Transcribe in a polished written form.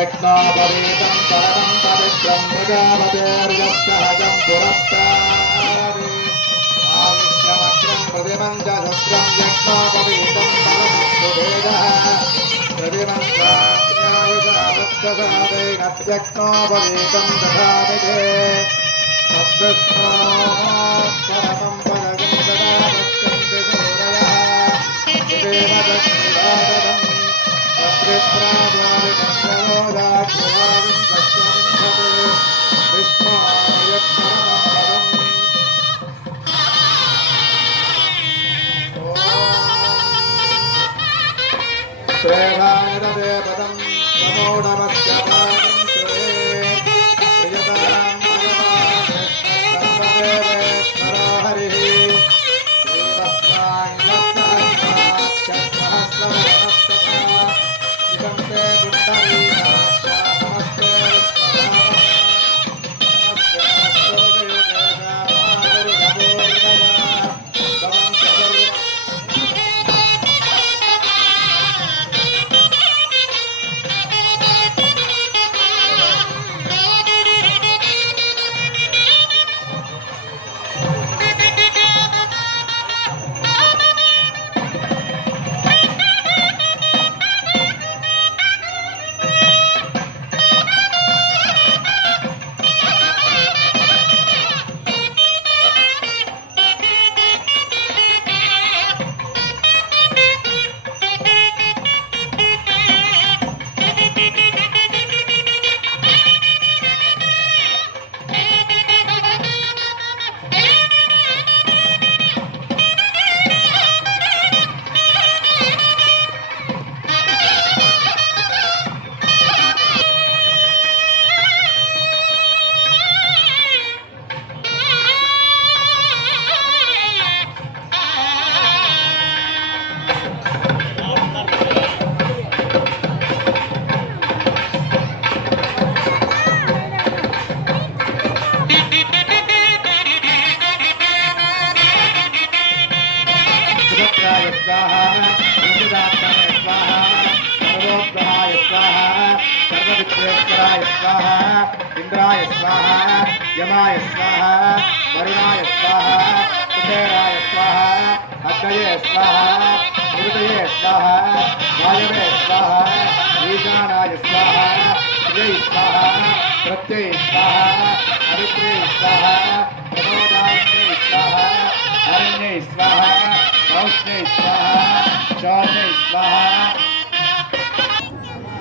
यज्ञापवेदं परमं पवित्रं प्रजापतेर्यत्सहजं पुरस्तात् आयुष्यमग्रं प्रतिमं च शुक्रं यज्ञापवेदं परमं सुभेदः प्रतिमं चाज्ञायुषावत्ससादे यज्ञापवेदं दधामिते परमं परगं तदा पश्यन्ति सूरयः देव दक्षिणादनं श्रेभायदेवदं नमो नमस्य प्रियतां हरिः सर्वविघ्नेश्वराय स्वाहा इंद्राय स्वाहा यमाय स्वाहा वरुणाय स्वाहा कुबेराय स्वाहा अग्नये स्वाहा हृदये स्वाहा वायवे स्वाहा ईशानाय स्वाहा श्रियै स्वाहा प्रत्यये स्वाहा अवित्रे स्वाहा प्रमोदाय स्वाहा अरण्ये स्वाहा मौष्णे स्वाहा शौर्ये स्वाहा